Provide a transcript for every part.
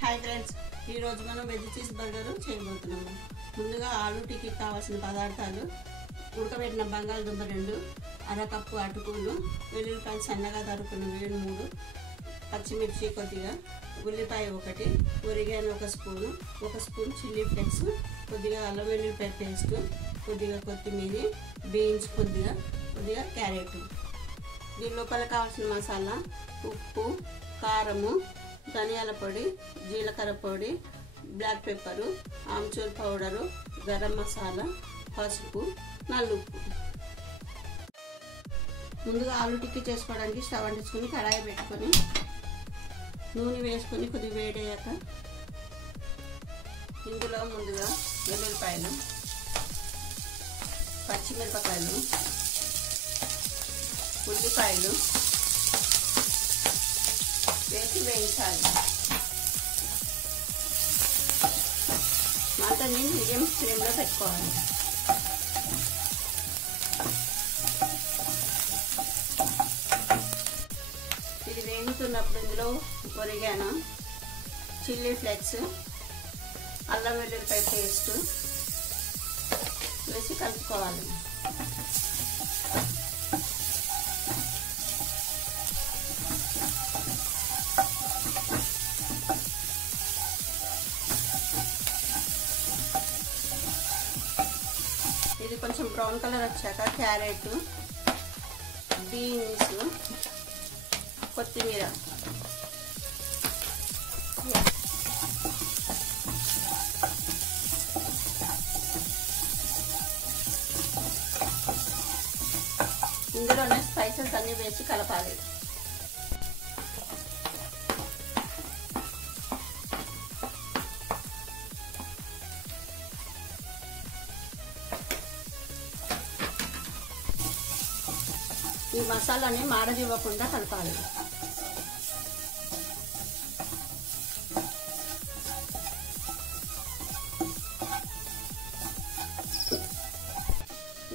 Hi friends, ఈరోజు మనం veg cheese burger చేయబోతున్నాము. ముందుగా ఆలు టిక్కీకి కావాల్సిన పదార్థాలు: ఉడకబెట్టిన బంగాళదుంప 2, అరకప్పు అటుకులు, వెల్లుల్లిపాయలు సన్నగా తరుక్కున్న 3, పచ్చిమిర్చి కొద్దిగా, ఉల్లిపాయ 1, ఒరిగానో 1 స్పూన్ చిల్లీ ఫ్లేక్స్, కొద్దిగా అల్లం వెల్లుల్లిపాయ పేస్ట్, కొద్దిగా కొత్తిమీర, బీన్స్ కొద్దిగా క్యారెట్. దీని లోపల కావాల్సిన మసాలా: ఉప్పు, కారము, ధనియాల పొడి, జీలకర్ర పొడి, black pepper, amchur powder, garam masala, పసుపు, నల్లుప్పు. ముందుగా ఆలు టిక్కీ చేసుకోవడానికి స్టవ్ అంటించుకొని కడాయి పెట్టుకొని నూనె వేసుకొని కొద్దిగా వేడయ్యాక ఇందులో ముందుగా వెల్లుల్లిపాయలు, పచ్చిమిరపకాయలు, ఉల్లిపాయలు వేసి వేయించాలి. మంటని మీడియం ఫ్లేమ్లో పెట్టుకోవాలి. ఇది వేగుతున్నప్పుడు ఇందులో ఒరిగానో, చిల్లీ ఫ్లేక్స్, అల్లం వెల్లుల్లిపాయ పేస్ట్ వేసి కలుపుకోవాలి. ఇది కొంచెం బ్రౌన్ కలర్ వచ్చాక క్యారెట్, బీన్స్, కొత్తిమీర ఇందులోనే స్పైసెస్ అన్ని వేసి కలపాలి. ఈ మసాలాని మాడనివ్వకుండా కలపాలి.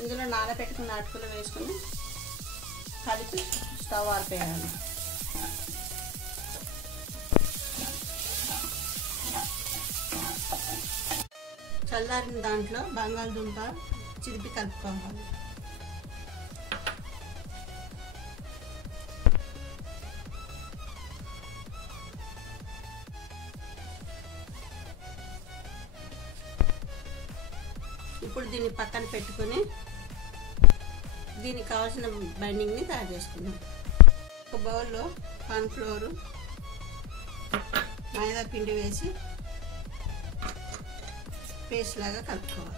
ఇందులో నానబెట్టుకున్న అటుకులు వేసుకొని కలిపి స్టవ్ ఆర్పేయాలి. చల్లారిన దాంట్లో బంగాళదుంప చిరిపి కలుపుకోవాలి. ఇప్పుడు దీన్ని పక్కన పెట్టుకొని దీనికి కావాల్సిన బైండింగ్ని తయారు చేసుకుందాం. ఒక బౌల్లో కార్న్ఫ్లోర్, మైదా పిండి వేసి పేస్ట్ లాగా కలుపుకోవాలి.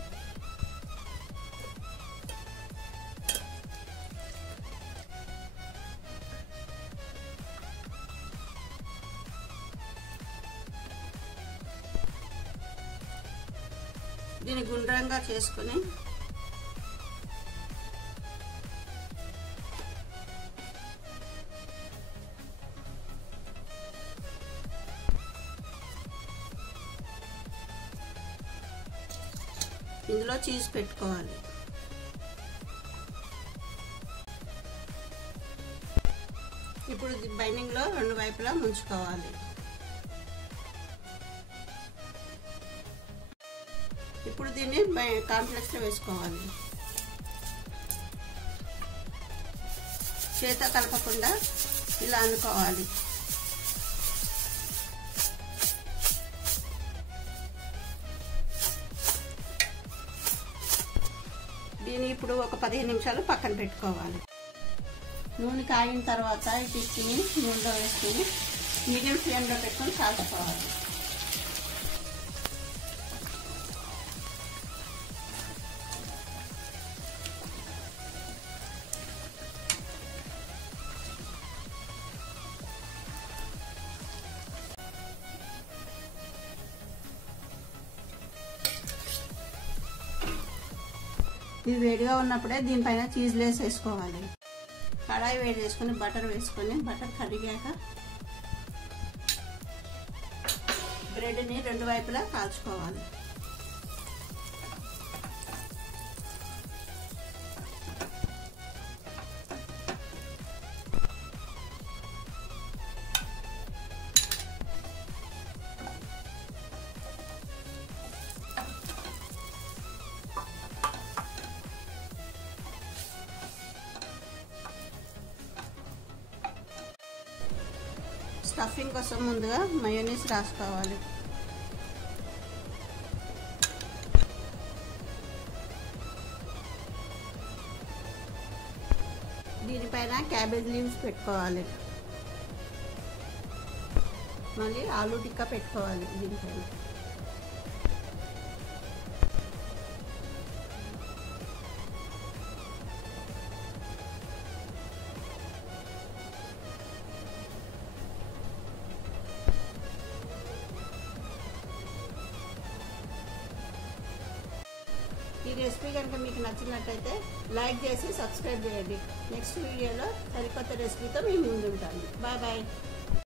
దీన్ని గుండ్రంగా చేసుకొని ఇందులో చీజ్ పెట్టుకోవాలి. ఇప్పుడు బైండింగ్లో 2 వైపులా ముంచుకోవాలి. ఇప్పుడు దీన్ని కాన్ఫ్లెక్స్లో వేసుకోవాలి. చేత కలపకుండా ఇలా అనుకోవాలి. దీన్ని ఇప్పుడు ఒక 15 నిమిషాలు పక్కన పెట్టుకోవాలి. నూనె కాగిన తర్వాత ఈ టిక్కీని నూనెలో వేసుకొని మీడియం ఫ్లేమ్లో పెట్టుకొని కాల్చుకోవాలి. ఇది వేడిగా ఉన్నప్పుడే దీనిపైన చీజ్ లేస్ వేసుకోవాలి. కడాయి వేడి చేసుకొని బటర్ వేసుకొని బటర్ కరిగాక బ్రెడ్ని 2 వైపులా కాల్చుకోవాలి. స్టఫింగ్ కోసం ముందుగా మయోనీస్ రాసుకోవాలి. దీనిపైన క్యాబేజ్ లీవ్స్ పెట్టుకోవాలి. మళ్ళీ ఆలూ టిక్కా పెట్టుకోవాలి దీనిపైన. ఈ రెసిపీ కనుక మీకు నచ్చినట్టయితే లైక్ చేసి సబ్స్క్రైబ్ చేయండి. నెక్స్ట్ వీడియోలో సరికొత్త రెసిపీతో మీ ముందు ఉంటాను. Bye bye.